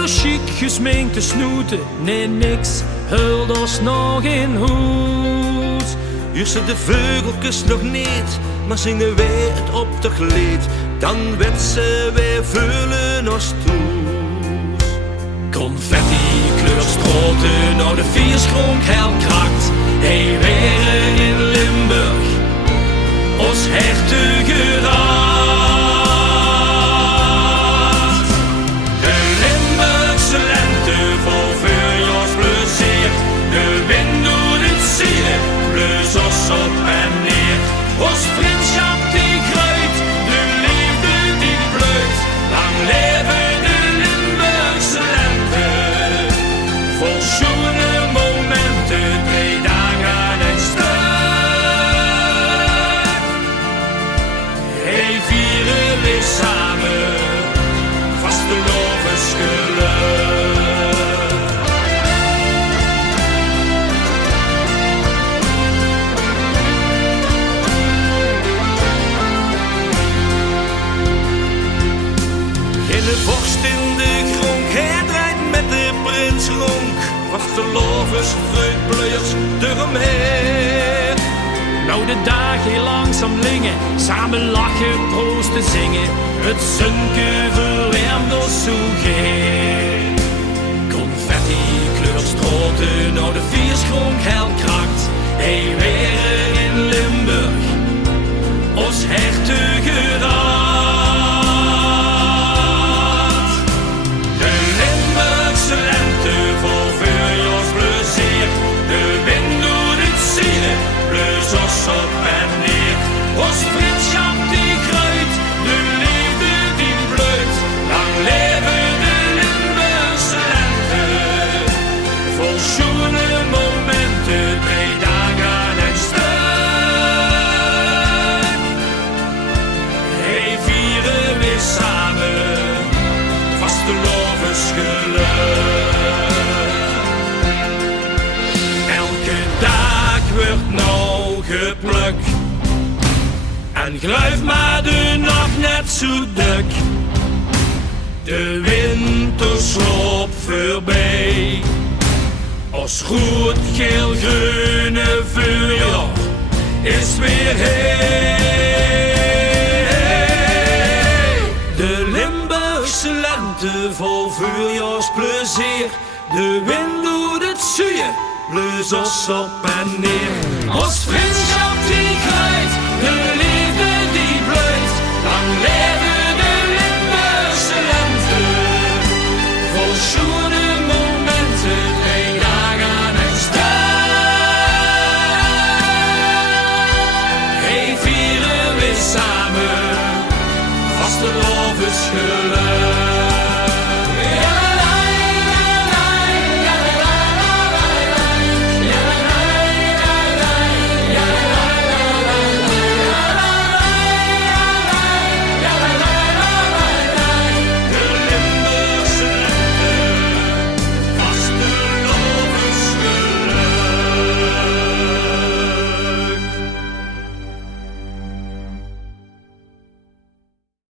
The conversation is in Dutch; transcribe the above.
de chic gesminkt te snoeten, nee niks, hult ons nog in huis. Jussen de veugeltjes nog niet, maar zingen wij het op de lied, dan wetsen wij vullen ons toes. Confetti kleurstroten, nou de vierschronk heel krakt. Hey, weer in Limburg, ons hertogeraad. De Limburgse lente vol vuurjaarsplezier. De wind doet het zielen, bleus ons op en neer. Ons vriendschap die groeit, de liefde die bloeit. Lang leven de Limburgse lente, vol schoene momenten, 3 dagen en stuk. Hey, vieren weer samen, vastelovensgeluk. De vorst in de gronk, hij draait met de prins ronk. Vastelovens, vreugdpleurs, eromheen. Nou de dagen langzaam lingen, samen lachen, proosten, zingen. Het zunken verwarmt ons zo geheel. Confetti kleurstroten, nou de vierschronk heel krakt. Hey, weer in Limburg, ons hertogeraad. Op en neer, ons vriendschap die groeit, de liefde die bloeit. Lang leven de Limburgse lente, vol schoene momenten, 3 dagen en stuk. Hey, vieren weer samen, vastelovensgeluk. Elke dag wordt nou geplukt en gluif maar de nacht net zo dik. De winter sloop voorbij, ons goed geel-groene vuurjaar is weer hey. De Limburgse lente vol vuurjaarsplezier, de wind doet het zuien, bleus ons op en neer. Ons vriendschap die